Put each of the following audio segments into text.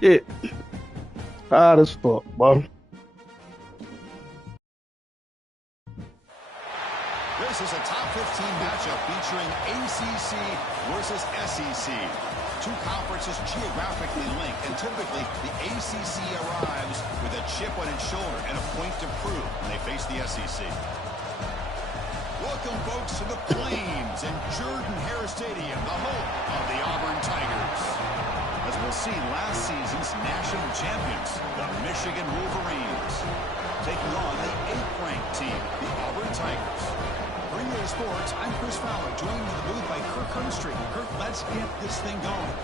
Shit. Hot as fuck, boy. This is a top 15 matchup featuring ACC versus SEC. Two conferences geographically linked, and typically the ACC arrives with a chip on its shoulder and a point to prove when they face the SEC. Welcome, folks, to the Plains and Jordan-Hare Stadium, the home of the Auburn Tigers. As we'll see, last season's national champions, the Michigan Wolverines, taking on the 8th-ranked team, the Auburn Tigers. For EA Sports, I'm Chris Fowler, joined in the booth by Kirk Herbstreit. Kirk, let's get this thing going.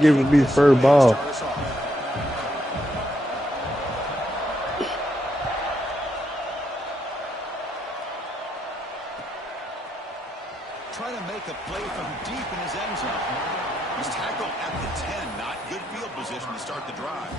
Give it be the first ball. Trying to make a play from deep in his end zone. He's tackled at the 10. Not good field position to start the drive.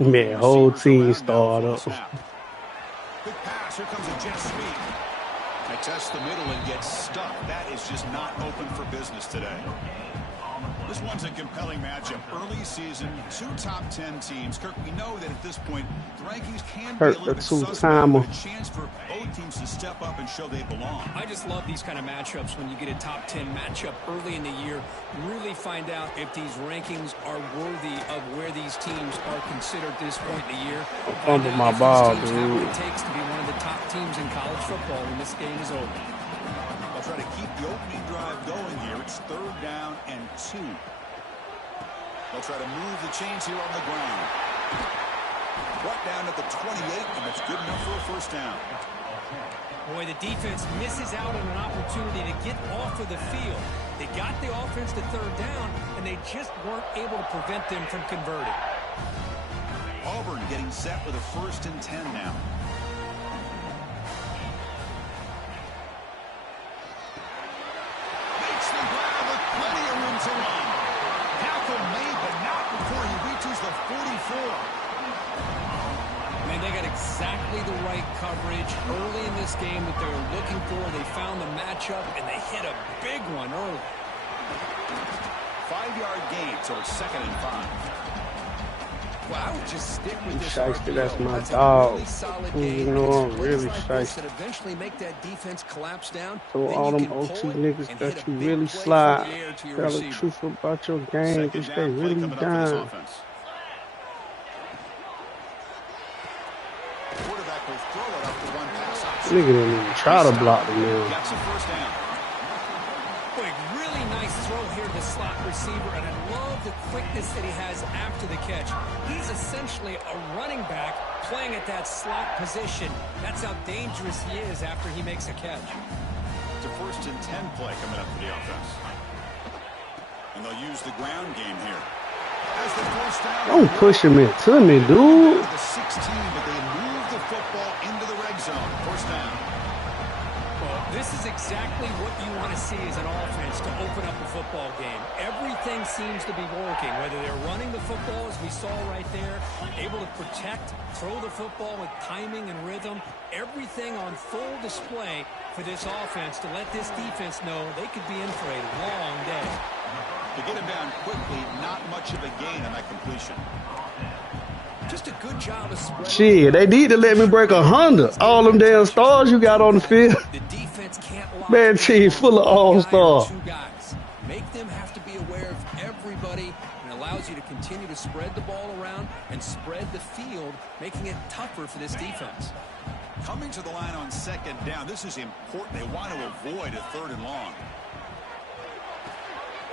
Man, whole team started up. Quick pass, here comes a jet sweep. I test the middle and get stuck. That is just not open for business today. This one's a compelling matchup. Early season, two top 10 teams. Kirk, we know that at this point, the rankings can be a little bit suspect, but a chance for both teams to step up and show they belong. I just love these kind of matchups when you get a top 10 matchup early in the year. Really find out if these rankings are worthy of where these teams are considered at this point in the year. Under my ball, dude. Have what it takes to be one of the top teams in college football when this game is over. I'll try to keep the opening drive going here. It's 3rd down and 2. They'll try to move the chains here on the ground. Brought down at the 28, and it's good enough for a first down. Boy, the defense misses out on an opportunity to get off of the field. They got the offense to 3rd down, and they just weren't able to prevent them from converting. Auburn getting set with a 1st and 10 now. Makes the grab with plenty of room to run. Tackle made, but not before he reaches the 44. Man, they got exactly the right coverage early in this game that they were looking for. They found the matchup, and they hit a big one early. 5-yard gain, so it's 2nd and 5. Well, I would just stick with this. Shiesty, that's my dog. Really you know, I'm really shiesty. Eventually make that defense collapse down. So all them OT niggas that you really slide, tell the truth about your game, just they really down. Nigga didn't even try to block the man. That's a first down. Boy, really nice throw here to the slot receiver, and I love the quickness that he has after the catch. He's essentially a running back playing at that slot position. That's how dangerous he is after he makes a catch. It's a 1st and 10 play coming up for the offense. And they'll use the ground game here. As the first down. Don't push him into me, dude. The 16, but they move the football into the red zone. First down. Well, this is exactly what you want to see as an offense to open up a football game. Everything seems to be working, whether they're running the football, as we saw right there, able to protect, throw the football with timing and rhythm, everything on full display for this offense to let this defense know they could be in for a long day. To get him down quickly, not much of a gain on that completion. Just a good job of spreading. Shit, they need to let me break 100. All them damn stars you got on the field. The defense can't lock Man, team full of all-stars. Make them have to be aware of everybody, and allows you to continue to spread the ball and spread the field, making it tougher for this defense. Coming to the line on second down, this is important. They want to avoid a 3rd and long.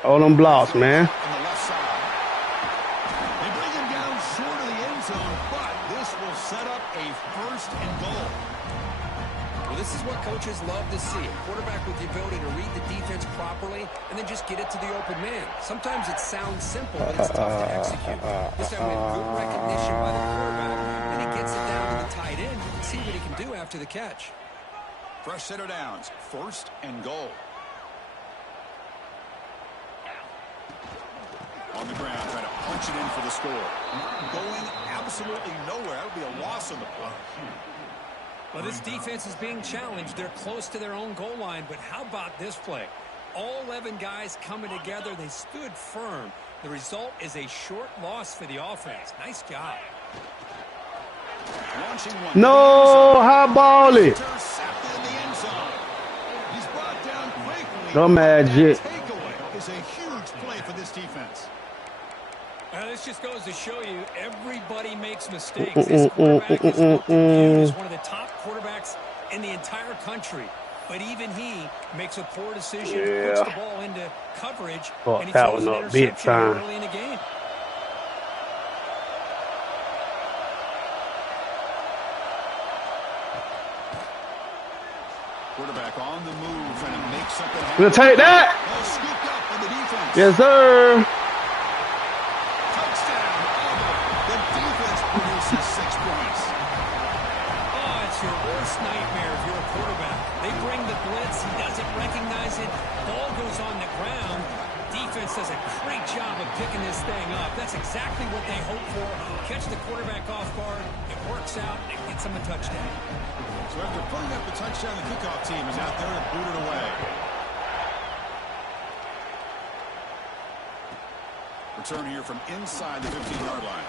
All them blocks, man. On the left side. They bring him down short of the end zone, but this will set up a 1st and goal. Well, this is what coaches love to see. A quarterback with the ability to read the defense properly and then just get it to the open man. Sometimes it sounds simple, but it's tough to execute. This time we have good recognition by the quarterback, and he gets it down to the tight end. You can see what he can do after the catch. Fresh set of downs, 1st and goal. On the ground, trying to punch it in for the score. Going absolutely nowhere. That would be a loss on the play. Well, this defense is being challenged. They're close to their own goal line, but how about this play? All 11 guys coming together. They stood firm. The result is a short loss for the offense. Nice job. No, high ball it. The magic. Takeaway is a huge play for this defense. This just goes to show you everybody makes mistakes. This quarterback is looked at as one of the top quarterbacks in the entire country. But even he makes a poor decision, puts the ball into coverage, and he throws an interception early in the game. Quarterback on the move, trying to make something happen. We'll take that. Scooped up in the defense. Yes, sir. Touchdown, Auburn. The defense produces 6 points. Oh, it's your worst nightmare if you're a quarterback. They bring the blitz. He doesn't recognize it. Ball goes on the ground. Defense does a great job of picking this thing up. That's exactly what they hope for. Catch the quarterback off guard. It works out. It gets them a touchdown. So after putting up the touchdown, the kickoff team is out there to boot it away. Return here from inside the 15-yard line.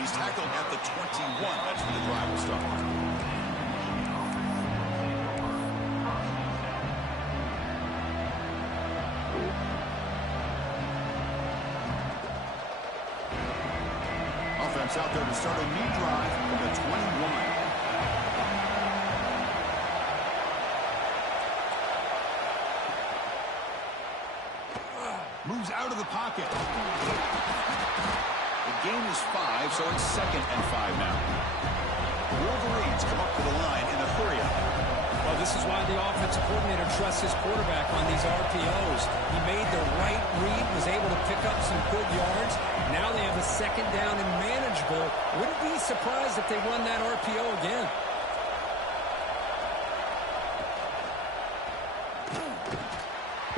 He's tackled at the 21. That's when the drive will start. Offense out there to start a new drive from the 21. Moves out of the pocket. The gain is 5, so it's 2nd and 5 now. The Wolverines come up to the line in a hurry-up. Well, this is why the offensive coordinator trusts his quarterback on these RPOs. He made the right read, was able to pick up some good yards. Now they have a 2nd down and manageable. Wouldn't be surprised if they run that RPO again.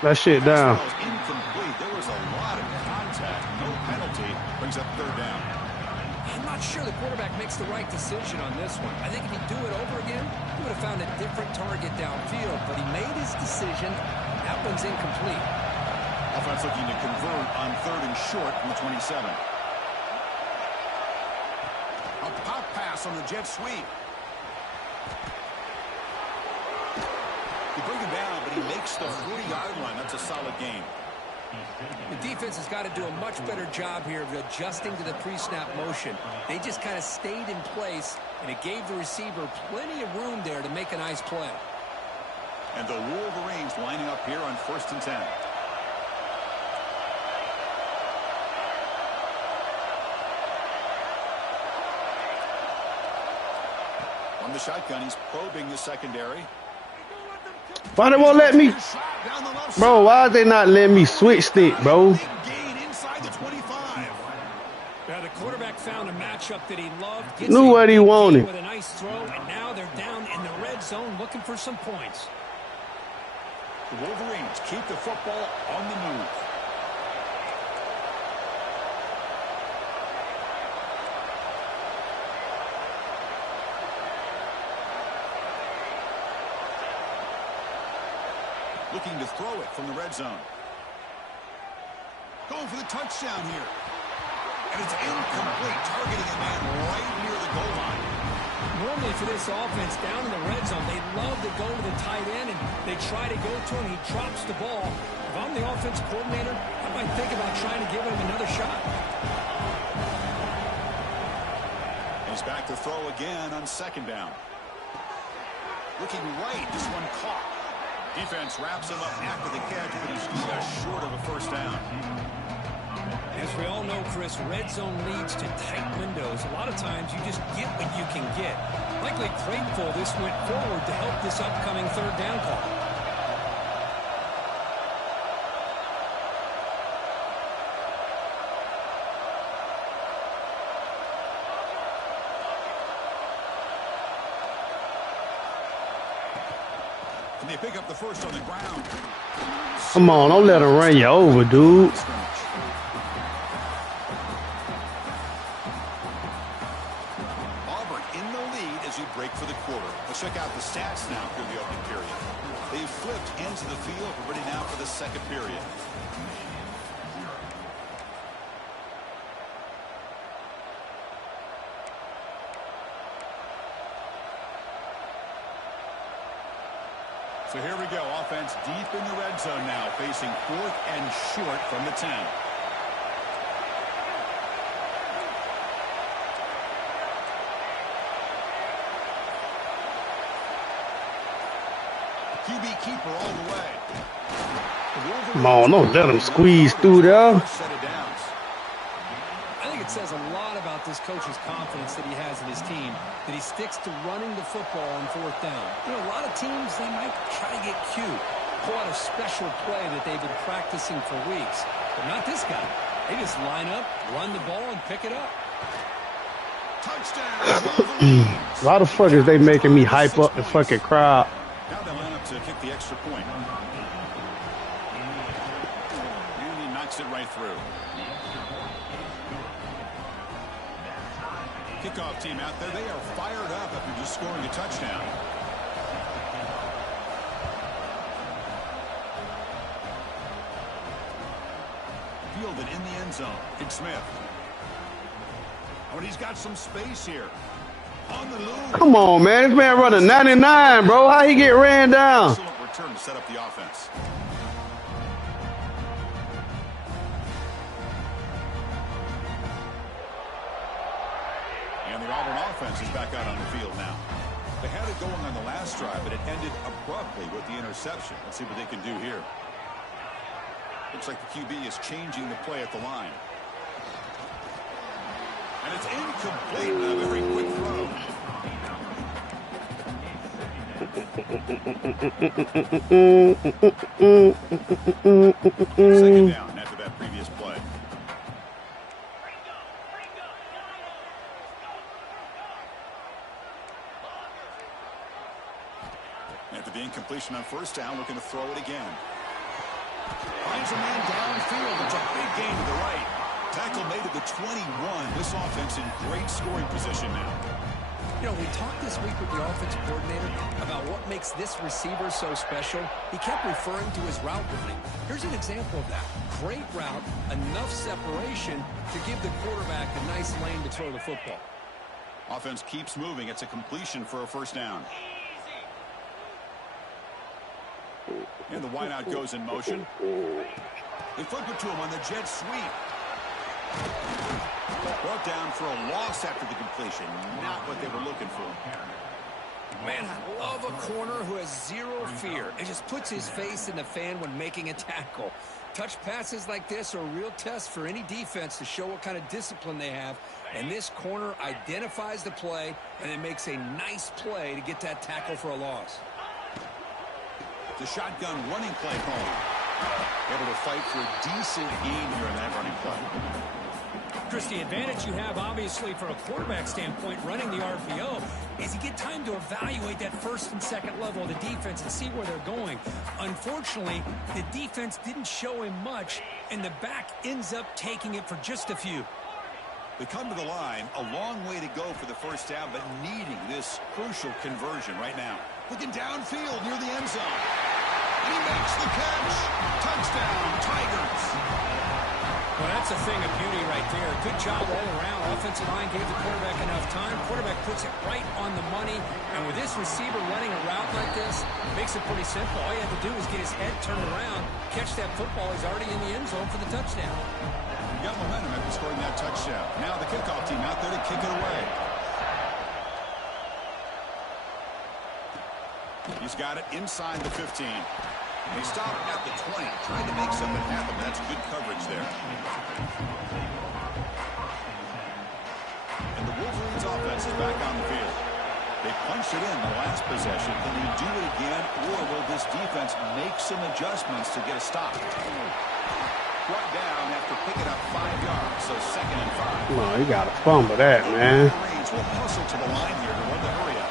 That shit down. Incomplete. There was a lot of contact. No penalty. Brings up 3rd down. I'm not sure the quarterback makes the right decision on this one. I think if he'd do it over again, he would have found a different target downfield. But he made his decision. That one's incomplete. Offense looking to convert on 3rd and short from the 27. A pop pass on the jet sweep. They bring him down, but he makes the 40-yard line. That's a solid gain. The defense has got to do a much better job here of adjusting to the pre-snap motion. They just kind of stayed in place, and it gave the receiver plenty of room there to make a nice play. And the Wolverines lining up here on 1st and 10. On the shotgun, he's probing the secondary. Why they won't let me? Bro, why they not letting me switch stick, bro? Now the quarterback found a matchup that he loved. Knew what he wanted. With a nice throw, and now they're down in the red zone looking for some points. The Wolverines keep the football on the move. Looking to throw it from the red zone. Going for the touchdown here. And it's incomplete, targeting a man right near the goal line. Normally for this offense, down in the red zone, they love to go to the tight end, and they try to go to him. He drops the ball. If I'm the offensive coordinator, I might think about trying to give him another shot. He's back to throw again on second down. Looking right, this one caught. Defense wraps him up after the catch, but he's just short of a first down. As we all know, Chris, red zone leads to tight windows. A lot of times you just get what you can get. Likely grateful this went forward to help this upcoming third down call. And they pick up the first on the ground. Come on, don't let him run you over, dude. Auburn in the lead as you break for the quarter. Let's check out the stats now through the opening period. They've flipped ends of the field. We're ready now for the second period. So here we go. Offense deep in the red zone now, facing 4th and short from the 10. QB keeper all the way. Come on, don't let him squeeze through there. I think it says a lot about this coach's confidence that he has in his team, that he sticks to running the football on 4th down. You know, a lot of teams, they might try to get cute, pull out a special play that they've been practicing for weeks. But not this guy. They just line up, run the ball, and pick it up. Touchdown. Why the fuck is they making me hype up the fucking crowd? Now they line up to kick the extra point. And he knocks it right through. Kickoff team out there. They are fired up after just scoring a touchdown. Fielded in the end zone. Big Smith. Oh, and he's got some space here. On the move. Come on, man. This man running 99, bro. How he get ran down? Excellent return to set up the offense. And the Auburn offense is back out on the field now. They had it going on the last drive, but it ended abruptly with the interception. Let's see what they can do here. Looks like the QB is changing the play at the line. And it's incomplete. A very quick throw. Second down after that previous play. After the incompletion on first down, looking to throw it again. Finds a man downfield. It's a big gain to the right. Tackle made at the 21. This offense in great scoring position now. You know, we talked this week with the offensive coordinator about what makes this receiver so special. He kept referring to his route running. Here's an example of that. Great route, enough separation to give the quarterback a nice lane to throw the football. Offense keeps moving. It's a completion for a first down. And the wideout goes in motion. They flip it to him on the jet sweep. Brought down for a loss after the completion. Not what they were looking for. Man, I love a corner who has zero fear. It just puts his face in the fan when making a tackle. Touch passes like this are a real test for any defense to show what kind of discipline they have. And this corner identifies the play and then makes a nice play to get that tackle for a loss. The shotgun running play home. Able to fight for a decent gain here in that running play. Chris, the advantage you have, obviously, from a quarterback standpoint, running the RPO, is you get time to evaluate that first and second level of the defense and see where they're going. Unfortunately, the defense didn't show him much, and the back ends up taking it for just a few. They come to the line, a long way to go for the first down, but needing this crucial conversion right now. Looking downfield near the end zone. And he makes the catch. Touchdown, Tigers. Well, that's a thing of beauty right there. Good job all around. Offensive line gave the quarterback enough time. Quarterback puts it right on the money. And with this receiver running a route like this, it makes it pretty simple. All you have to do is get his head turned around, catch that football. He's already in the end zone for the touchdown. Got momentum after scoring that touchdown. Now the kickoff team out there to kick it away. He's got it inside the 15. They stop at the 20, trying to make something happen. That's good coverage there. And the Wolverines offense is back on the field. They punched it in the last possession. Can they do it again, or will this defense make some adjustments to get a stop? Brought down after picking up 5 yards, so 2nd and 5. Come on, you got to fumble that, man. The Wolverines will hustle to the line here to run the hurry up.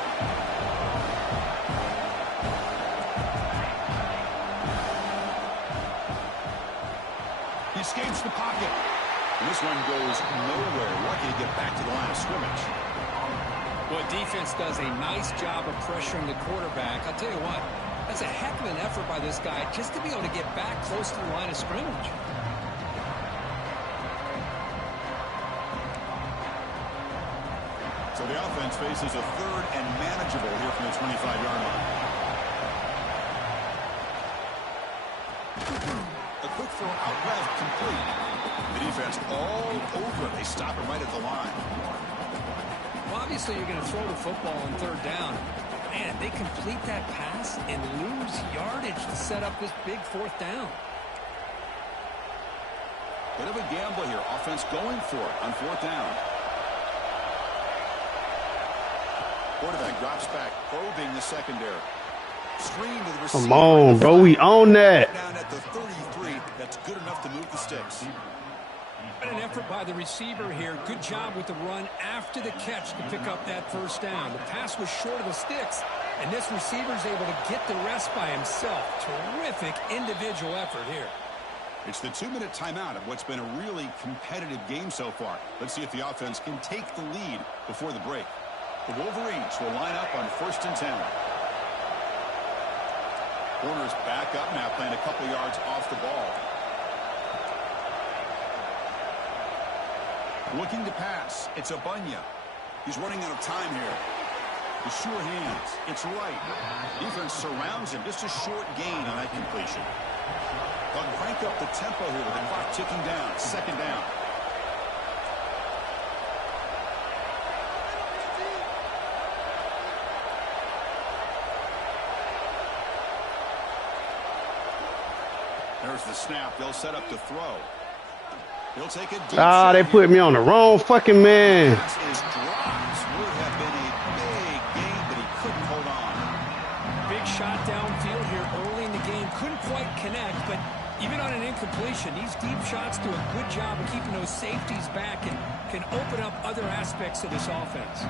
He escapes the pocket. And this one goes nowhere. Lucky to get back to the line of scrimmage. Well, defense does a nice job of pressuring the quarterback. I'll tell you what, that's a heck of an effort by this guy just to be able to get back close to the line of scrimmage. So the offense faces a 3rd and manageable here from the 25-yard line. A quick throw out left, complete. The defense all over. They stop him right at the line. Well, obviously, you're going to throw the football on 3rd down. Man, they complete that pass and lose yardage to set up this big 4th down. Bit of a gamble here. Offense going for it on 4th down. Quarterback drops back, probing the secondary. Screen to the receiver. Come on, bro. We own that. Down at the 33. That's good enough to move the sticks. An effort by the receiver here. Good job with the run after the catch to pick up that 1st down. The pass was short of the sticks, and this receiver's able to get the rest by himself. Terrific individual effort here. It's the 2-minute timeout of what's been a really competitive game so far. Let's see if the offense can take the lead before the break. The Wolverines will line up on 1st and 10. Corners back up now, playing a couple yards off the ball. Looking to pass. It's Abunya. He's running out of time here. The sure hands. It's right. Defense surrounds him. Just a short gain on that completion. They'll crank up the tempo here with the clock ticking down. 2nd down. There's the snap. They'll set up to throw. He'll take a deep shot. They put me on the wrong fucking man. Pass is dropped. Would have been a big gain, but he couldn't hold on. Big shot downfield here early in the game. Couldn't quite connect, but even on an incompletion, these deep shots do a good job of keeping those safeties back and can open up other aspects of this offense.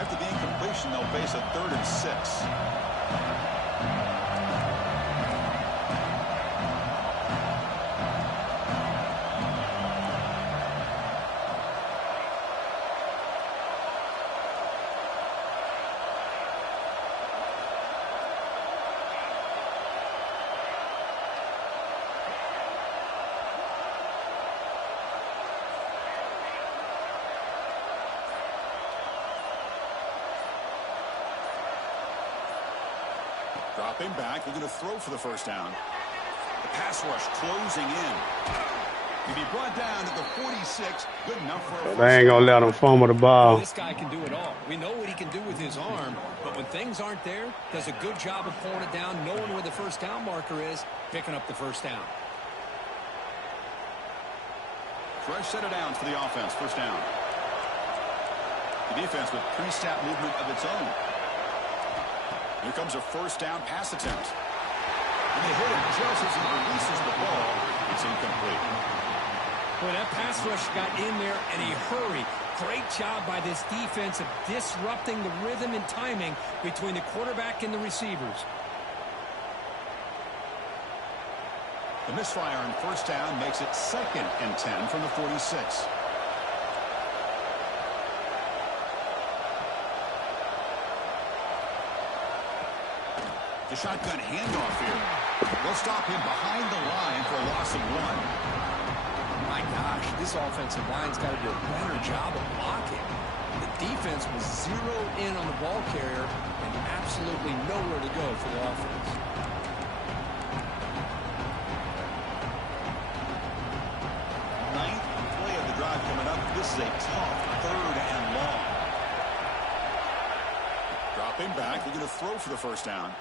After the incompletion, they'll face a 3rd and 6. Dropping back, looking to throw for the 1st down. The pass rush closing in. He'll be brought down to the 46. Good enough for a 1st down. They ain't gonna let him fumble the ball. This guy can do it all. We know what he can do with his arm, but when things aren't there, does a good job of pulling it down, knowing where the 1st down marker is, picking up the 1st down. Fresh set of downs for the offense. 1st down. The defense with pre-snap movement of its own. Here comes a 1st down pass attempt. And they hit him just as he releases the ball. It's incomplete. Well, that pass rush got in there in a hurry. Great job by this defense of disrupting the rhythm and timing between the quarterback and the receivers. The misfire on 1st down makes it 2nd and 10 from the 46. The shotgun handoff here. They'll stop him behind the line for a loss of 1. My gosh, this offensive line's got to do a better job of blocking. The defense was zeroed in on the ball carrier and absolutely nowhere to go for the offense. Ninth play of the drive coming up. This is a tough 3rd and long. Drop Stepping back, they're going to throw for the first down.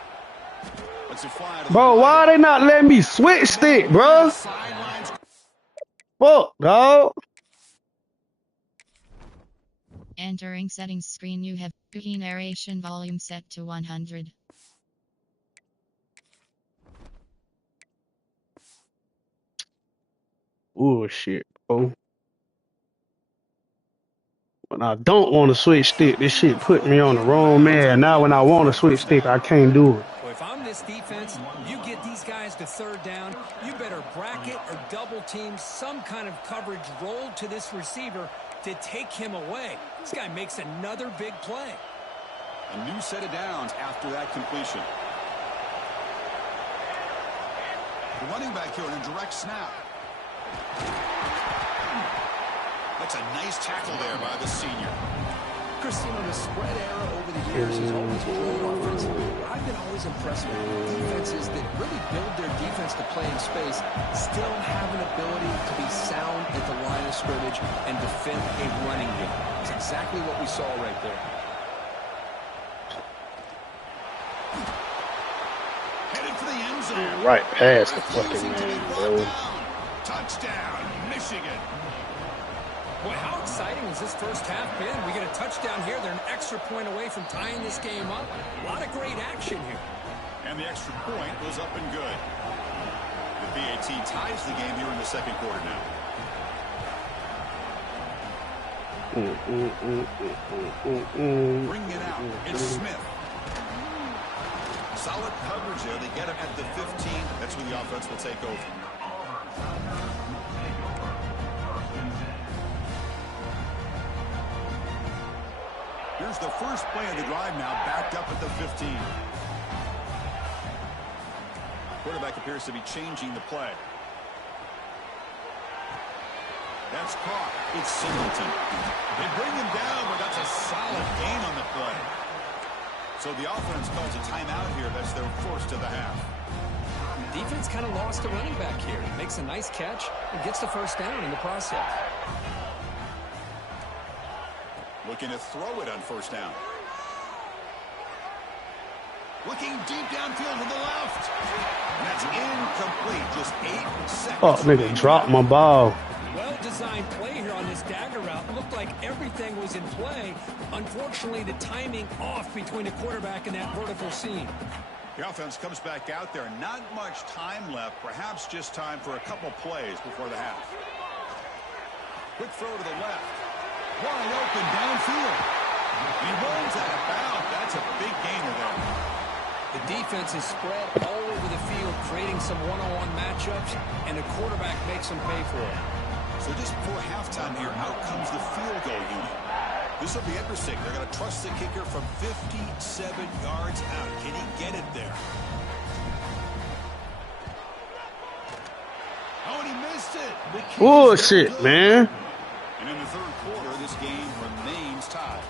Bro, why are they not letting me switch stick, bro? Fuck, dog. Entering settings screen, you have cookie narration volume set to 100. Oh shit, bro. When I don't want to switch stick, this shit put me on the wrong man. Now when I want to switch stick, I can't do it. Well, if I'm this defense, you get these guys to third down, you better bracket or double team some kind of coverage rolled to this receiver to take him away. This guy makes another big play. A new set of downs after that completion. The running back here in a direct snap. That's a nice tackle there by the senior. Chris, you know, the spread era over the years has always grown offensively. But I've been always impressed with defenses that really build their defense to play in space, still have an ability to be sound at the line of scrimmage and defend a running game. It's exactly what we saw right there. Headed for the end zone. Man, right past the fucking man, bro. Touchdown, Michigan. Boy, how exciting has this first half been? We get a touchdown here. They're an extra point away from tying this game up. A lot of great action here. And the extra point was up and good. The BAT ties the game here in the second quarter now. Bringing it out. It's Smith. Solid coverage there. They get him at the 15. That's when the offense will take over. Here's the first play of the drive now, backed up at the 15. Quarterback appears to be changing the play. That's caught. It's Singleton. They bring him down, but that's a solid gain on the play. So the offense calls a timeout here. That's their first of the half. Defense kind of lost the running back here. He makes a nice catch and gets the first down in the process. Looking to throw it on first down. Looking deep downfield to the left. And that's incomplete. Just 8 seconds. Oh, nigga, dropped my ball. Well-designed play here on this dagger route. Looked like everything was in play. Unfortunately, the timing off between the quarterback and that vertical seam. The offense comes back out there. Not much time left. Perhaps just time for a couple plays before the half. Quick throw to the left. Wide open downfield. He rolls out of bounds. That's a big gainer there. The defense is spread all over the field, creating some one-on-one matchups, and the quarterback makes them pay for it. So just before halftime here, out comes the field goal unit. This will be interesting. They're going to trust the kicker from 57 yards out. Can he get it there? Oh, and he missed it. Bullshit, man. And in the third quarter, this game remains tied.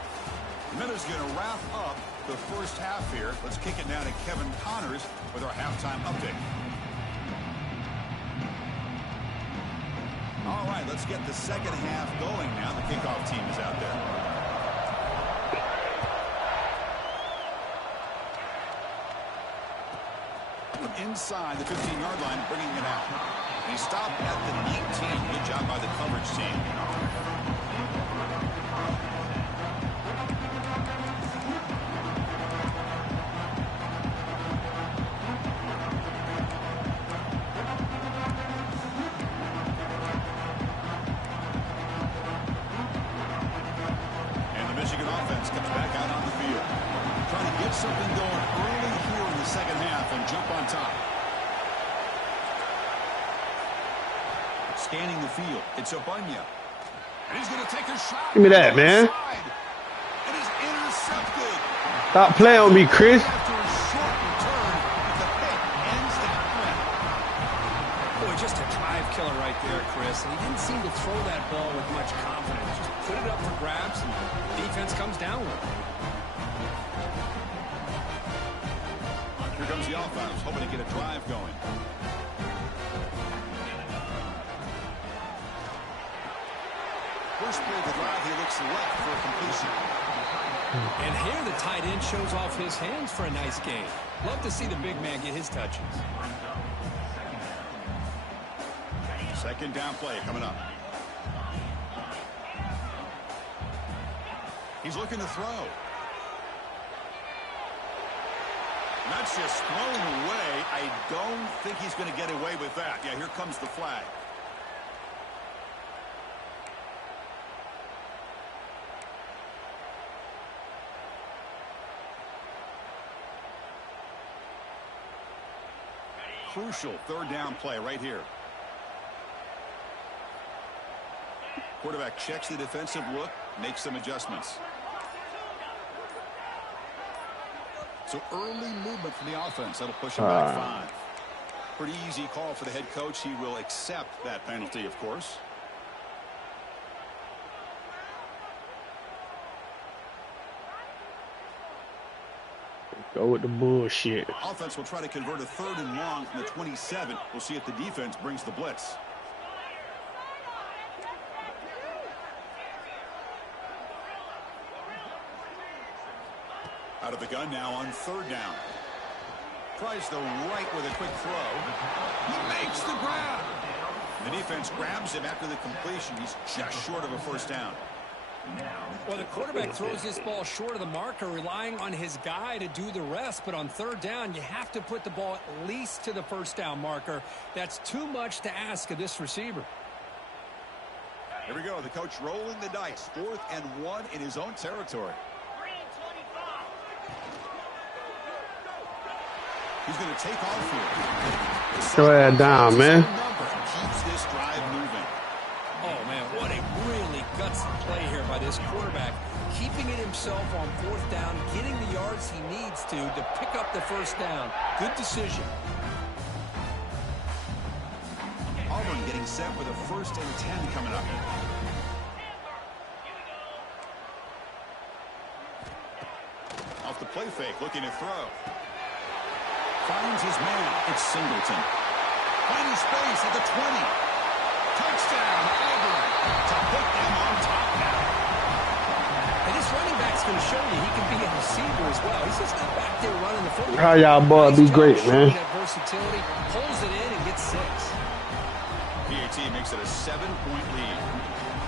Miller's going to wrap up the first half here. Let's kick it now to Kevin Connors with our halftime update. All right, let's get the second half going now. The kickoff team is out there. From inside the 15-yard line, bringing it out. He stopped at the 19. Good job by the coverage team. And the Michigan offense comes back out on the field. Trying to get something going early here in the second half and jump on top. Scanning the field. It's Obunya. And he's going to take a shot. Give me that, man. It is intercepted. Stop playing on me, Chris. After a short return, the hit ends that play. Boy, just a drive killer right there, Chris. And he didn't seem to throw that ball with much confidence. Just put it up for grabs, and defense comes down with it. Here comes the offense, hoping to get a drive going. First play of the drive, he looks left for a completion. And here the tight end shows off his hands for a nice game. Love to see the big man get his touches. Second down play coming up. He's looking to throw. And that's just thrown away. I don't think he's going to get away with that. Yeah, here comes the flag. Crucial third down play right here. Quarterback checks the defensive look, makes some adjustments. So early movement from the offense. That'll push him back 5. Pretty easy call for the head coach. He will accept that penalty, of course. Go with the bullshit. Offense will try to convert a 3rd and long from the 27. We'll see if the defense brings the blitz. Out of the gun now on 3rd down. Tries the right with a quick throw. He makes the grab. The defense grabs him after the completion. He's just short of a 1st down. Well, the quarterback throws this ball short of the marker, relying on his guy to do the rest. But on 3rd down, you have to put the ball at least to the 1st down marker. That's too much to ask of this receiver. Here we go. The coach rolling the dice. 4th and 1 in his own territory. He's going to take off here. Throw that down, man. Keeps this drive moving. Oh, man, what a really gutsy play here by this quarterback. Keeping it himself on 4th down, getting the yards he needs to pick up the 1st down. Good decision. Auburn getting set with a 1st and 10 coming up. Off the play fake, looking to throw. Finds his man. It's Singleton. Finding space at the 20. Touchdown, Auburn. To put them on top now. And this running back's going to show you he can be a receiver as well. He's just not back there running the football. How y'all boy be great, man. That versatility, pulls it in and gets 6. PAT makes it a 7-point lead.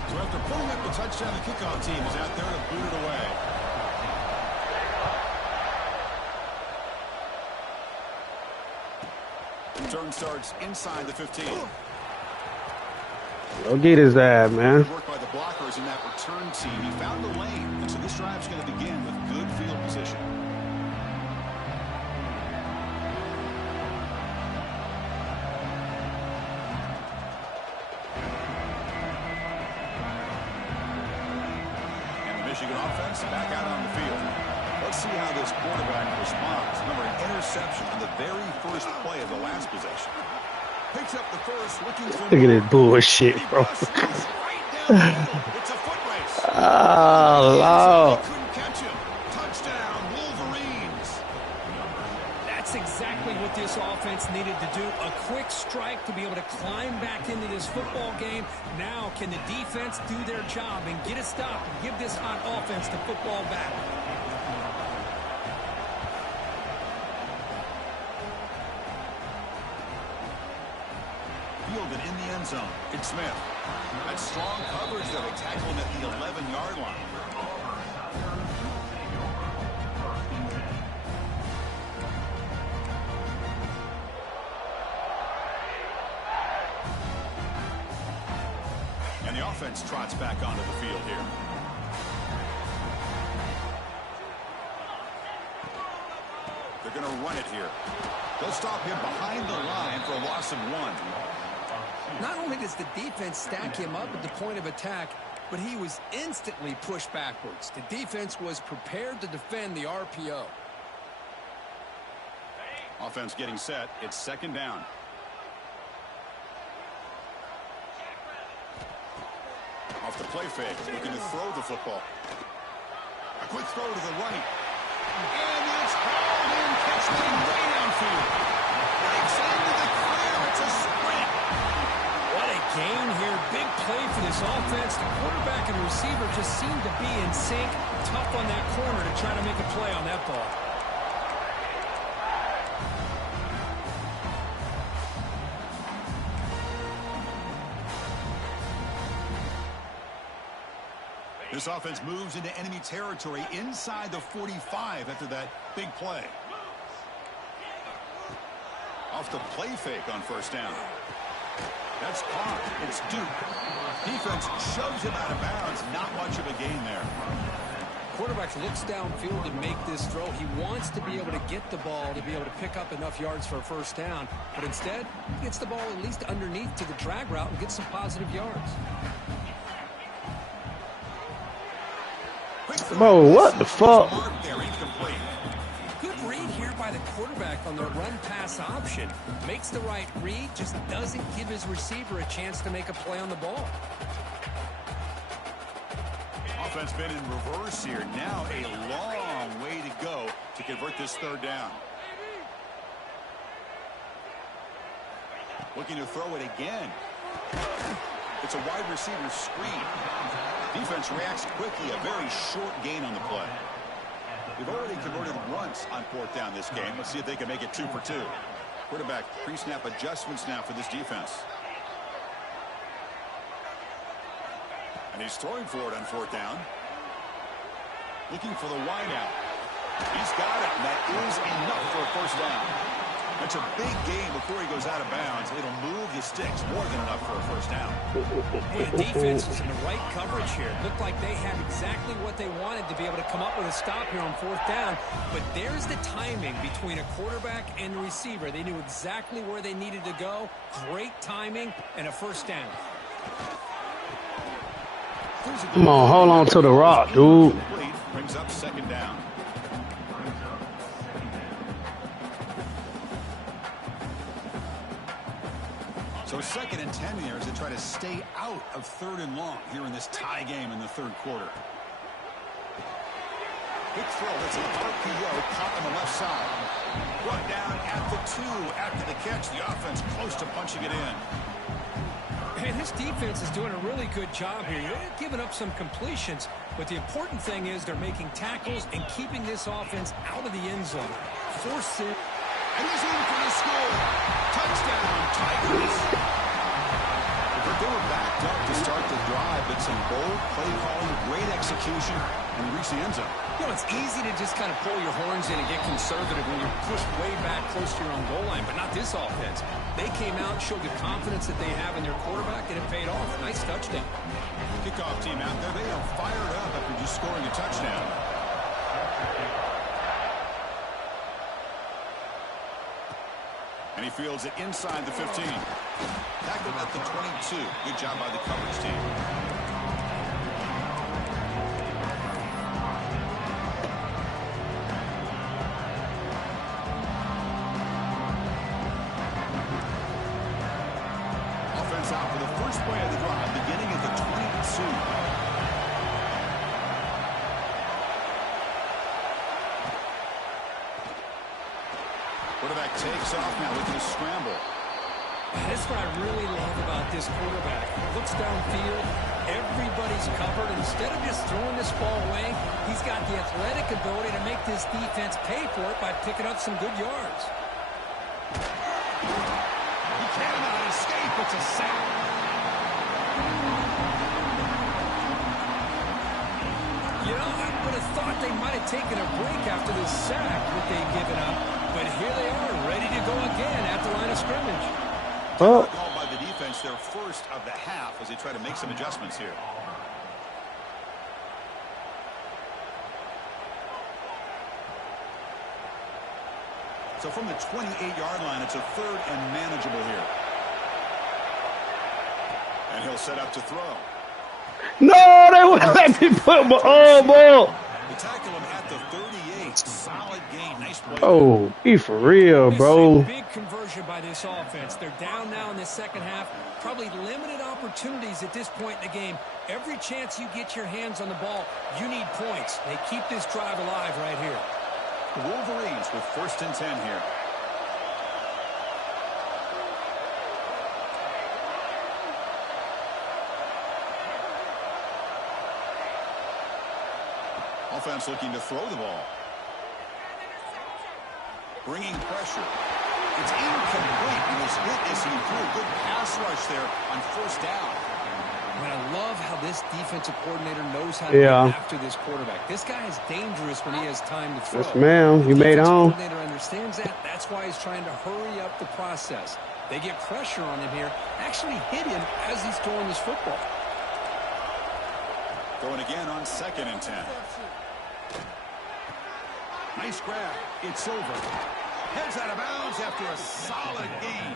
So after pulling up the touchdown, the kickoff team is out there to boot it away. Turn starts inside the 15. Go get his ass, man. Work by the blockers in that return team. He found the lane, and so this drive's going to begin with good field position. And the Michigan offense back out on the field. Let's see how this quarterback responds. Remember, an interception on the very first play of the last possession. Picks up the first, looking for Look at this bullshit, bro. It's a foot race. Oh, Lord. Couldn't catch him. Touchdown, Wolverines. That's exactly what this offense needed to do. A quick strike to be able to climb back into this football game. Now can the defense do their job and get a stop and give this hot offense the football back? Fielded in the end zone. It's Smith. That's strong coverage that they tackle him at the 11-yard line. And the offense trots back onto the field here. They're going to run it here. They'll stop him behind the line for a loss of 1. Not only does the defense stack him up at the point of attack, but he was instantly pushed backwards. The defense was prepared to defend the RPO. Offense getting set. It's 2nd down. Off the play fake, looking to throw the football. A quick throw to the right. And it's hauled in, catch me way downfield. Breaks into the clear. It's a sprint. What a gain here. Big play for this this offense, the quarterback and receiver just seem to be in sync, tough on that corner to try to make a play on that ball. This offense moves into enemy territory inside the 45 after that big play. Off the play fake on first down. That's caught. It's Duke. Defense shoves him out of bounds. Not much of a gain there. Quarterback looks downfield to make this throw. He wants to be able to get the ball to be able to pick up enough yards for a first down. But instead, he gets the ball at least underneath to the drag route and gets some positive yards. Bro, what the fuck? Good read here by the quarterback on the run-pass option. Makes the right read, just doesn't give his receiver a chance to make a play on the ball. Offense been in reverse here. Now a long way to go to convert this third down. Looking to throw it again. It's a wide receiver screen. Defense reacts quickly. A very short gain on the play. They've already converted once on fourth down this game. Let's see if they can make it 2 for 2. Quarterback pre-snap adjustments now for this defense. And he's throwing for it on fourth down. Looking for the wideout. He's got it, and that is enough for a first down. That's a big gain before he goes out of bounds. It'll move the sticks, more than enough for a first down. Hey, the defense is in the right coverage here. Looked like they had exactly what they wanted to be able to come up with a stop here on fourth down. But there's the timing between a quarterback and the receiver. They knew exactly where they needed to go. Great timing and a first down. Come on, hold on to the rock, dude. Brings up second down. So 2nd and 10 here as they try to stay out of 3rd and long here in this tie game in the third quarter. Big throw. That's an RPO caught on the left side. Brought down at the 2 after the catch. The offense close to punching it in. And this defense is doing a really good job here. They're giving up some completions, but the important thing is they're making tackles and keeping this offense out of the end zone. Force it. And he's in for the score. Touchdown, Tigers. They were backed up to start the drive, but some bold play calling, great execution, and reach the end zone. You know, it's easy to just kind of pull your horns in and get conservative when you're pushed way back close to your own goal line, but not this offense. They came out, showed the confidence that they have in their quarterback, and it paid off. Nice touchdown. Kickoff team out there. They are fired up after just scoring a touchdown. And he fields it inside the 15. Tackled at the 22. Good job by the coverage team. Offense out for the first play of the drive, beginning at the 22. Quarterback takes off now, looking to scramble. That's what I really love about this quarterback. Looks downfield, everybody's covered. Instead of just throwing this ball away, he's got the athletic ability to make this defense pay for it by picking up some good yards. He cannot escape. It's a sack. You know, I would have thought they might have taken a break after this sack that they've given up. But here they are, ready to go again at the line of scrimmage. Oh. Called by the defense, their first of the half as they try to make some adjustments here. So from the 28-yard line, it's a 3rd and manageable here. And he'll set up to throw. No, they wouldn't let me put my arm up. They tackle him at the 38. Solid gain. Nice play. Oh, be for real, bro. Big conversion by this offense. They're down now in the second half. Probably limited opportunities at this point in the game. Every chance you get your hands on the ball, you need points. They keep this drive alive right here. The Wolverines with 1st and 10 here. Offense looking to throw the ball. Bringing pressure. It's incomplete. He was hit as he threw. Good pass rush there on first down. And I love how this defensive coordinator knows how to get after this quarterback. This guy is dangerous when he has time to throw. Yes, ma'am. You made on. The coordinator understands that. That's why he's trying to hurry up the process. They get pressure on him here. Actually hit him as he's throwing his football. Going again on 2nd and 10. Nice grab. It's over. Heads out of bounds after a solid gain.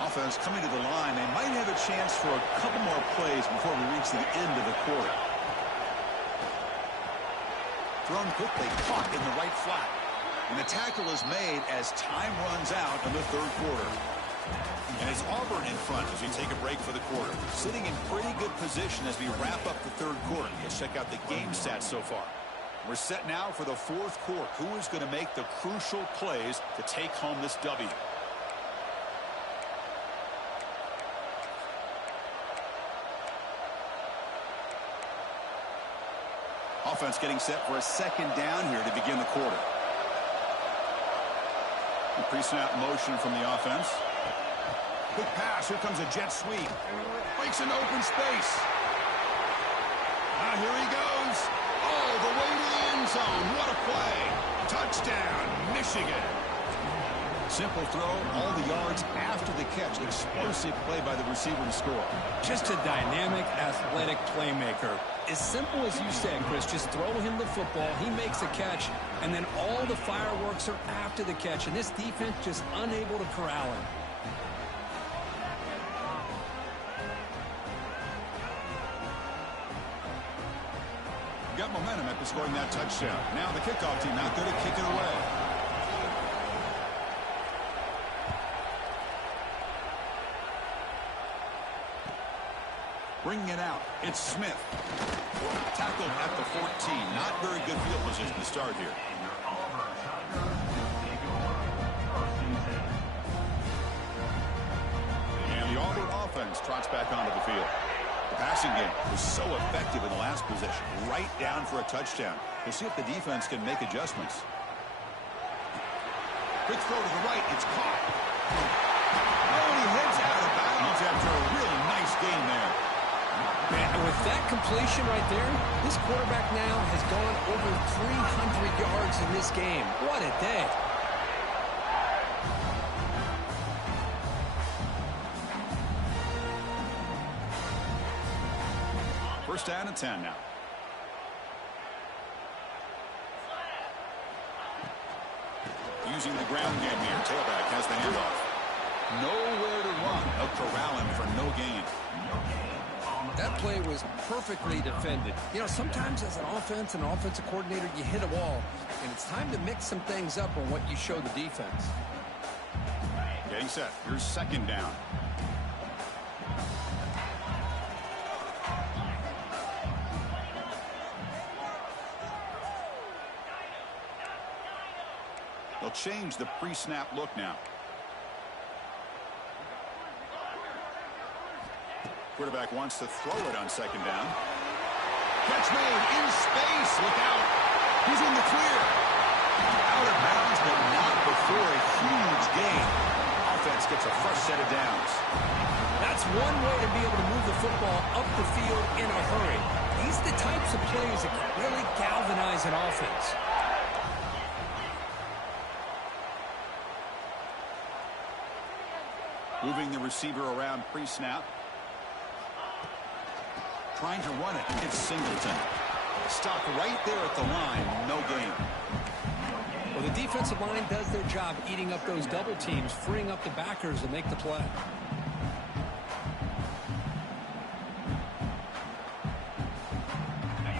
Offense coming to the line. They might have a chance for a couple more plays before we reach the end of the quarter. Thrown quickly, caught in the right flat. And the tackle is made as time runs out in the 3rd quarter. And it's Auburn in front as we take a break for the quarter. Sitting in pretty good position as we wrap up the 3rd quarter. Let's check out the game stats so far. We're set now for the 4th quarter. Who is going to make the crucial plays to take home this W? Offense getting set for a 2nd down here to begin the quarter. Pre-snap motion from the offense. Quick pass. Here comes a jet sweep. Breaks an open space. Now here he goes. All the way to the end zone. What a play. Touchdown, Michigan. Simple throw, all the yards after the catch. Explosive play by the receiver to score. Just a dynamic, athletic playmaker. As simple as you said, Chris, just throw him the football, he makes a catch, and then all the fireworks are after the catch, and this defense just unable to corral him. Got momentum after scoring that touchdown. Now the kickoff team not good at kicking away. Bringing it out. It's Smith. Tackled at the 14. Not very good field position to start here. And the Auburn offense trots back onto the field. The passing game was so effective in the last possession. Right down for a touchdown. We'll see if the defense can make adjustments. Quick throw to the right. It's caught. Oh, and he heads out of bounds after a really nice game there. And with that completion right there, this quarterback now has gone over 300 yards in this game. What a day. First down and 10 now. Using the ground game here. Tailback has the handoff. Nowhere to run. A corralling for no gain. That play was perfectly defended. You know, sometimes as an offensive coordinator, you hit a wall, and it's time to mix some things up on what you show the defense. Getting set. Here's 2nd down. They'll change the pre-snap look now. Quarterback wants to throw it on 2nd down. Catch made in space. Look out. He's in the clear. Out of bounds, but not before a huge gain. Offense gets a fresh set of downs. That's one way to be able to move the football up the field in a hurry. These are the types of plays that can really galvanize an offense. Moving the receiver around pre-snap. Trying to run it. It's Singleton. Stopped right there at the line. No gain. Well, the defensive line does their job eating up those double teams, freeing up the backers to make the play.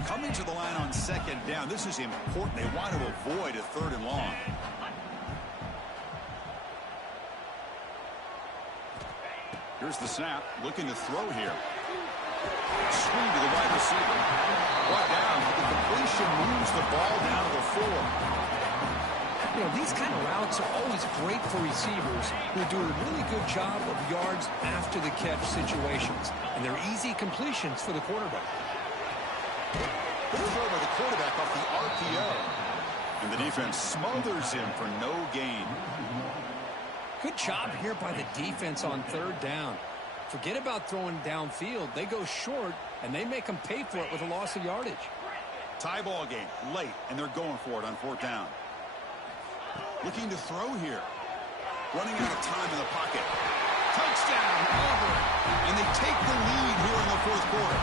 Coming to the line on 2nd down. This is important. They want to avoid a 3rd and long. Here's the snap. Looking to throw here. Swing to the wide receiver. Brought down. The completion moves the ball down to the 4. You know, these kind of routes are always great for receivers who do a really good job of yards after the catch situations. And they're easy completions for the quarterback. Good throw by the quarterback off the RPO. And the defense smothers him for no gain. Good job here by the defense on third down. Forget about throwing downfield. They go short, and they make them pay for it with a loss of yardage. Tie ball game, late, and they're going for it on fourth down. Looking to throw here. Running out of time in the pocket. Touchdown, Auburn. And they take the lead here in the fourth quarter.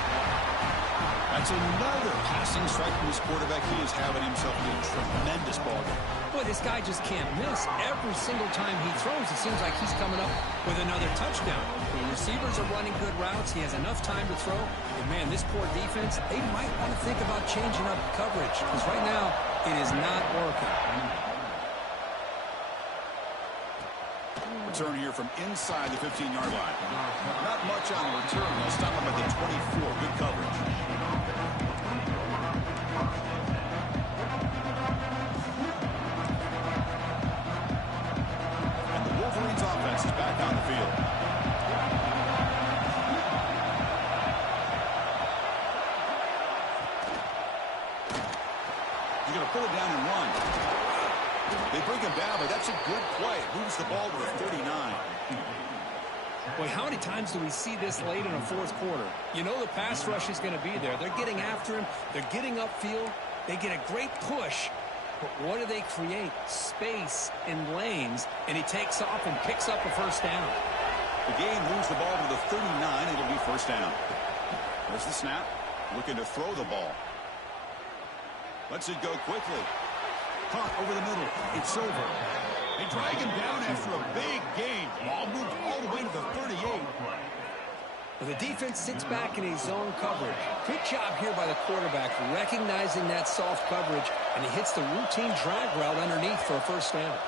That's another passing strike from his quarterback. He is having himself a tremendous ball game. Boy, this guy just can't miss. Every single time he throws, it seems like he's coming up with another touchdown. The receivers are running good routes. He has enough time to throw. And, man, this poor defense, they might want to think about changing up coverage because right now it is not working. Return here from inside the 15-yard line. Not much on the return. They'll stop him at the 24. Good coverage. And the Wolverines' offense is back on the field. He's going to pull it down and run. They bring him down, but that's a good play. It moves the ball to the 39. Boy, how many times do we see this late in a fourth quarter? You know the pass rush is going to be there. They're getting after him. They're getting upfield. They get a great push. But what do they create? Space in lanes, and he takes off and picks up a first down. The game moves the ball to the 39. It'll be first down. There's the snap. Looking to throw the ball. Lets it go quickly. Caught over the middle. It's over. They drag him down after a big gain. Ball moved all the way to the 38. Well, the defense sits back in a zone coverage. Good job here by the quarterback, recognizing that soft coverage, and he hits the routine drag route underneath for a first down.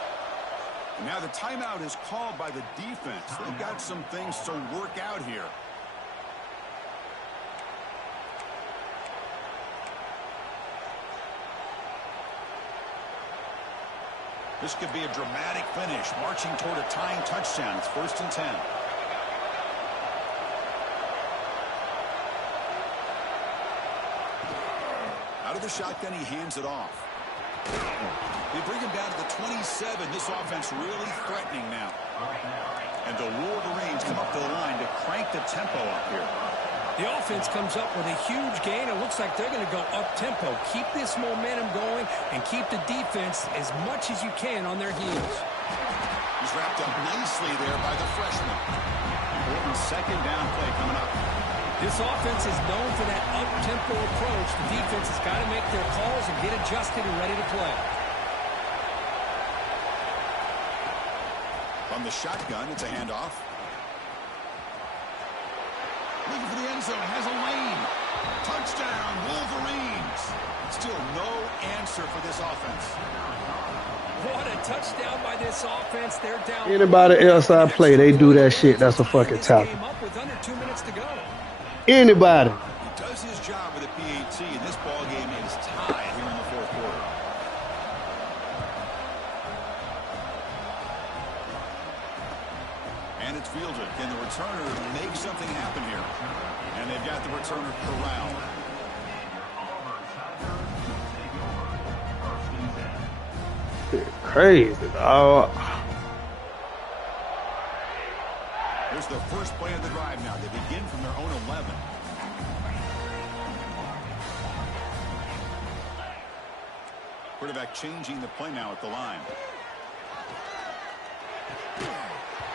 And now the timeout is called by the defense. They've got some things to work out here. This could be a dramatic finish, marching toward a tying touchdown. It's 1st and 10. Out of the shotgun, he hands it off. They bring him down to the 27. This offense really threatening now. And the Wolverines come up to the line to crank the tempo up here. The offense comes up with a huge gain. It looks like they're going to go up-tempo. Keep this momentum going and keep the defense as much as you can on their heels. He's wrapped up nicely there by the freshman. Important second down play coming up. This offense is known for that up-tempo approach. The defense has got to make their calls and get adjusted and ready to play. From the shotgun, it's a handoff. Looking for the end zone, has a lane. Touchdown, Wolverines. Still no answer for this offense. What a touchdown by this offense. They're down. Anybody else I play, they do that shit. That's a fucking tackle. With under 2 minutes to go. Anybody. He does his job with a PAT, and this ball game is tied here in the fourth quarter. And it's fielded. Can the returner make something happen here? And they've got the returner corralled. Crazy, dog. Here's the first play of the drive now. They begin from their own 11. Quarterback changing the play now at the line.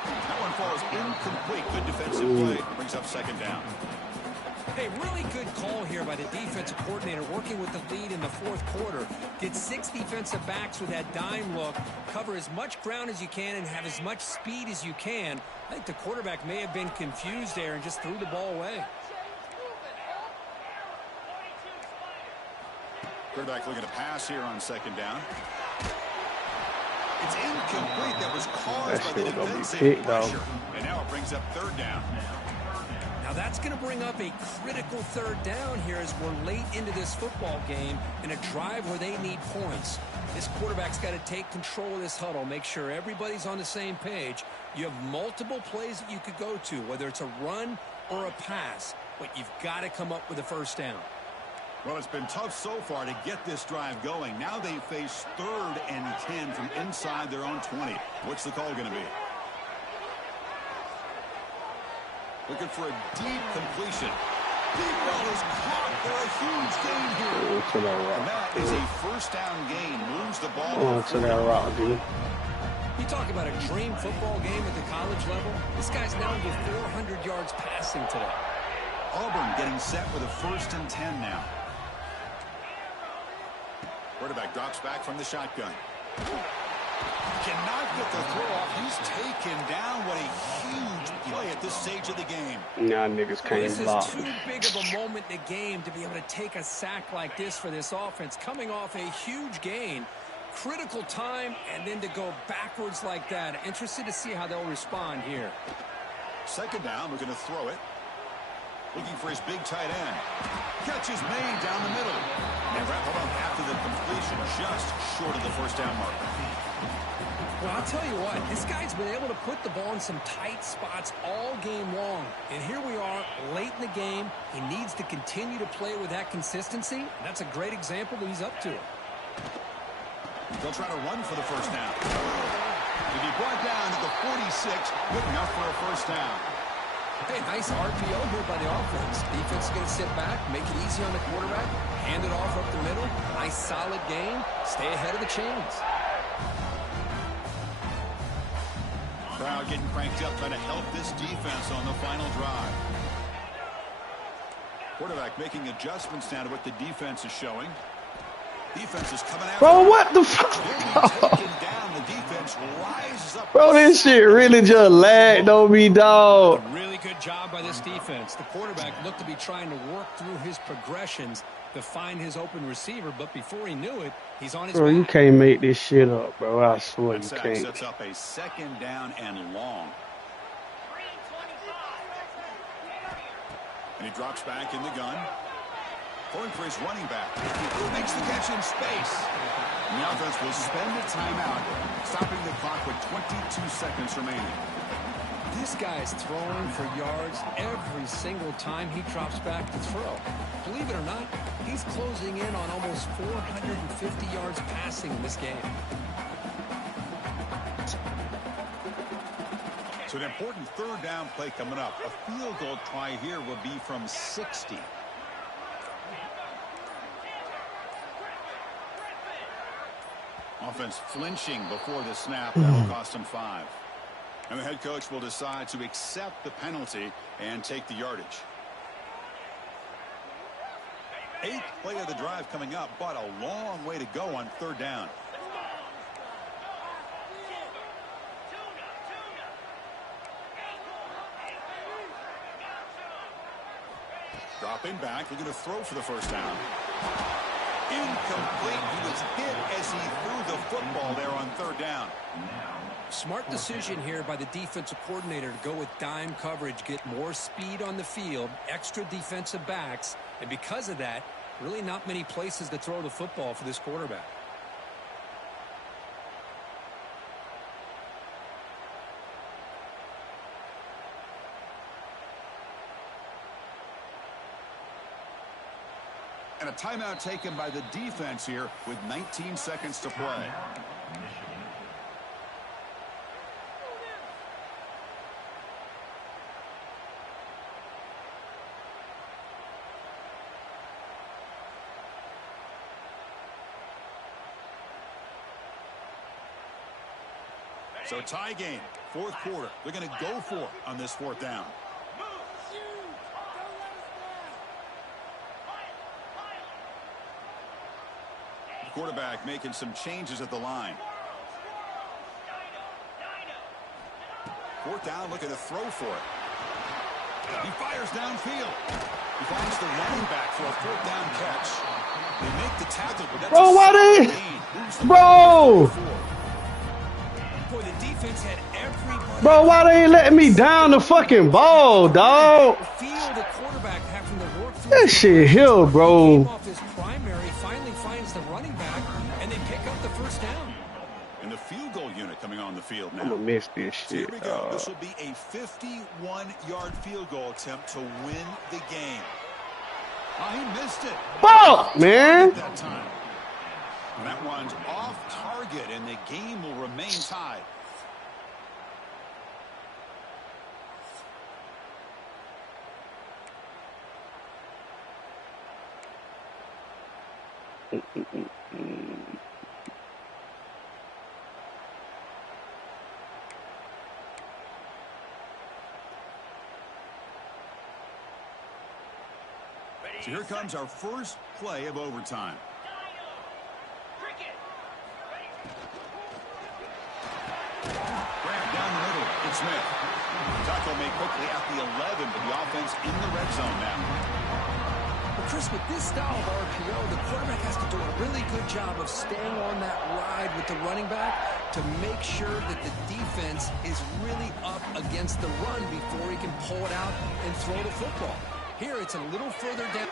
That one falls incomplete. Good defensive play. Brings up second down. Hey, really good call here by the defensive coordinator working with the lead in the fourth quarter. Get 6 defensive backs with that dime look. Cover as much ground as you can and have as much speed as you can. I think the quarterback may have been confused there and just threw the ball away. Quarterback looking to pass here on second down. It's incomplete. That was caused by the defensive pressure. And now it brings up third down. Now that's going to bring up a critical third down here as we're late into this football game in a drive where they need points. This quarterback's got to take control of this huddle, make sure everybody's on the same page. You have multiple plays that you could go to, whether it's a run or a pass, but you've got to come up with a first down. Well, it's been tough so far to get this drive going. Now they face 3rd and 10 from inside their own 20. What's the call going to be? Looking for a deep completion. Deep ball is caught for a huge gain here. And that is a first down gain. Moves the ball to that route, dude. You talk about a dream football game at the college level. This guy's now over 400 yards passing today. Auburn getting set with a 1st and 10 now. Quarterback drops back from the shotgun. Cannot get the throw off. He's taken down. What a huge play at this stage of the game. Nah, niggas can't block. This is too big of a moment in the game to be able to take a sack like this for this offense. Coming off a huge gain, critical time, and then to go backwards like that. Interested to see how they'll respond here. 2nd down, we're going to throw it. Looking for his big tight end. Catch is made down the middle. And wrap it up after the completion, just short of the first down mark. Well, I'll tell you what, this guy's been able to put the ball in some tight spots all game long. And here we are, late in the game. He needs to continue to play with that consistency. That's a great example that he's up to it. They'll try to run for the first down. He'll be brought down to the 46, good enough for a first down. Hey, nice RPO here by the offense. Defense is going to sit back, make it easy on the quarterback, hand it off up the middle. Nice solid game. Stay ahead of the chains. Crowd getting cranked up, trying to help this defense on the final drive. Quarterback making adjustments now to what the defense is showing. Defense is coming out. Bro, what the fuck? Down. The defense rises up. Bro, this shit really just lagged on me, dog. Really good job by this defense. The quarterback looked to be trying to work through his progressions to find his open receiver, but before he knew it, he's on his Bro, back. you can't make this shit up, bro. I swear you can't. Sets up a 2nd down and long. And he drops back in the gun. Going for his running back. Who makes the catch in space? And the offense will spend a timeout, stopping the clock with 22 seconds remaining. This guy's throwing for yards every single time he drops back to throw. Believe it or not, he's closing in on almost 450 yards passing in this game. So an important 3rd down play coming up. A field goal try here will be from 60. Offense flinching before the snap. That'll cost him 5. And the head coach will decide to accept the penalty and take the yardage. 8th play of the drive coming up, but a long way to go on 3rd down. Dropping back, looking to throw for the first down. Incomplete. He was hit as he threw the football there on 3rd down. Smart decision here by the defensive coordinator to go with dime coverage, get more speed on the field, extra defensive backs, and because of that, really not many places to throw the football for this quarterback. And a timeout taken by the defense here with 19 seconds to play. So tie game, 4th quarter. They're going to go for it on this 4th down. Quarterback making some changes at the line. 4th down, looking to throw for it. He fires downfield. He finds the running back for a 4th down catch. They make the tackle, but that's Bro, why they? Bro! Boy, the defense had everybody. Bro, why they ain't letting me down the fucking ball, dog? Field to work through That shit here, bro. off his primary, finally finds the running back, and they pick up the first down. And the field goal unit coming on the field now. I'm gonna miss this So here shit. we go. This will be a 51-yard field goal attempt to win the game. Oh, he missed it. Fuck, man. That time. And that one's off target, and the game will remain tied. So here comes our first play of overtime. Grab down the middle. It's Smith. Tackle made quickly at the 11, but the offense in the red zone now. Well, Chris, with this style of RPO, the quarterback has to do a really good job of staying on that ride with the running back to make sure that the defense is really up against the run before he can pull it out and throw the football. Here, it's a little further down.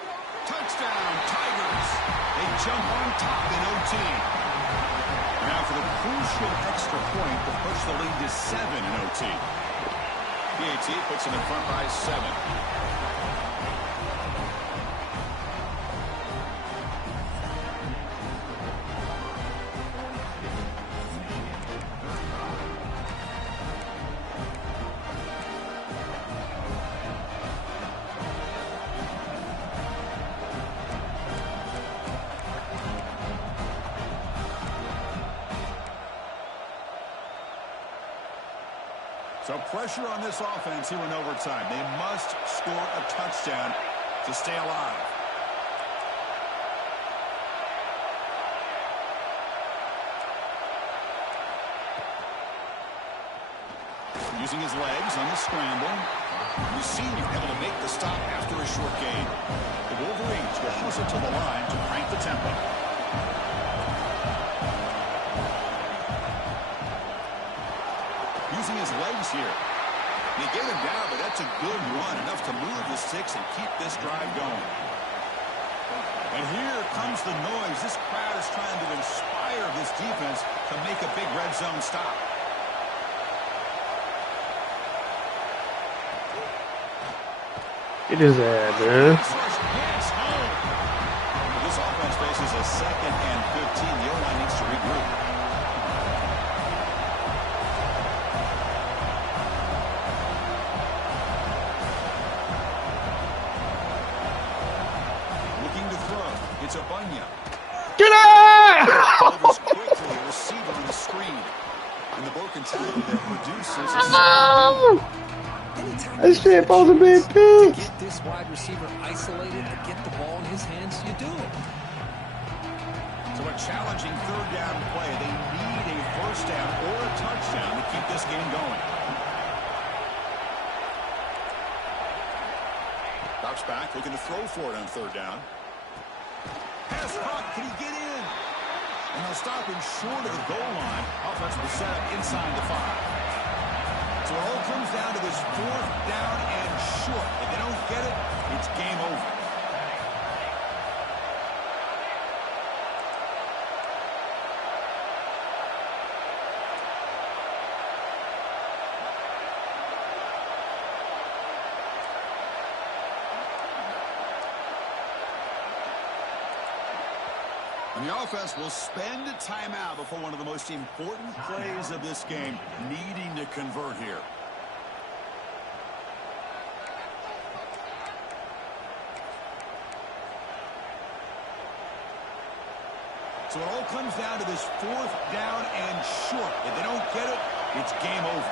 Touchdown, Tigers. They jump on top in OT. Now for the crucial extra point to push the lead to 7 in OT. PAT puts them in front by 7. So pressure on this offense here in overtime. They must score a touchdown to stay alive. Using his legs on the scramble. The senior able to make the stop after a short gain. The Wolverines will hustle to the line to crank the tempo. Using his legs here. They get him down, but that's a good run, enough to move the sticks and keep this drive going. And here comes the noise. This crowd is trying to inspire this defense to make a big red zone stop. It is that, man. This offense faces a 2nd and 15. The O-line needs to regroup. It's a Bunya. Get out! Delivers quickly a receiver on the screen. And the broken tackle that produces That shit supposed to be a pick. Get this wide receiver isolated to get the ball in his hands, you do it. So a challenging 3rd down play. They need a 1st down or a touchdown to keep this game going. Drops back, looking to throw for it on 3rd down. Pass caught. Can he get in? And they'll stop him short of the goal line. Offense will set up inside the 5. So it all comes down to this 4th down and short. If they don't get it, it's game over. And the offense will spend a timeout before one of the most important plays of this game, needing to convert here. So it all comes down to this 4th down and short. If they don't get it, it's game over.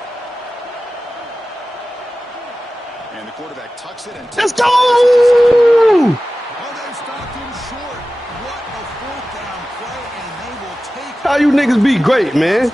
And the quarterback tucks it and Let's go! Oh, they stopped him short. What a 4th down play, and they will take. How you niggas be great, man?